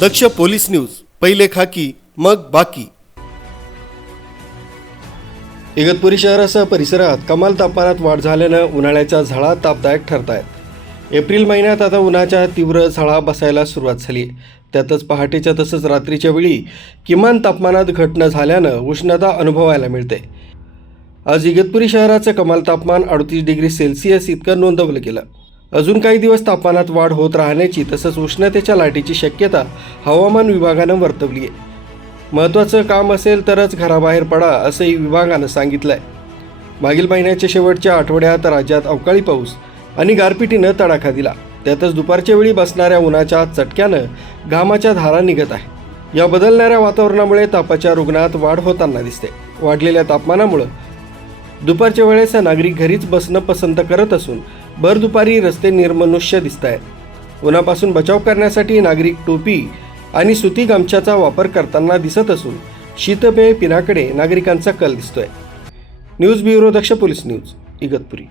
दक्ष police news, पहिले खाकी मग बाकी। इगतपुरी शहरासह परिसरात कमाल तापमानात वाढ झाल्यानं उन्हाळ्याच्या झळा तापदायक ठरत आहेत। एप्रिल महिन्यात आता उन्हाच्या तीव्र झळा बसायला सुरुवात झाली। त्यातच पहाटेच्या तसंच रात्रीच्या वेळी किमान तापमानात घट न झाल्यानं उष्णता अनुभवायला मिळते। आज इगतपुरी शहराचं कमाल तापमान 38 डिग्री सेल्सिअस इतकं नोंदवलं गेलं। अजून काही दिवस तापमानात वाढ होत राहण्याची तसंच उष्णतेच्या लाटेची शक्यता हवामान विभागानं वर्तवली आहे। महत्त्वाचं काम असेल तरच घराबाहेर पडा असंही विभागानं सांगितलंय। मागील महिन्याच्या शेवटच्या आठवड्यात राज्यात अवकाळी पाऊस आणि गारपिटीनं तडाखा दिला। त्यातच दुपारच्या वेळी बसणाऱ्या उन्हाच्या चटक्यानं घामाच्या धारा निघत आहे। या बदलणाऱ्या वातावरणामुळे तापाच्या रुग्णात वाढ होताना दिसते। वाढलेल्या तापमानामुळे दुपारच्या वेळेस नागरिक घरीच बसणं पसंत करत असून भर दुपारी रस्ते निर्मनुष्य दिसत आहेत। उन्हापासून बचाव करण्यासाठी नागरिक टोपी आणि सुती गमछाचा वापर करताना दिसत असून शीतपेय पिण्याकडे नागरिकांचा कल दिसतोय। न्यूज ब्युरो दक्ष पोलीस न्यूज, इगतपुरी।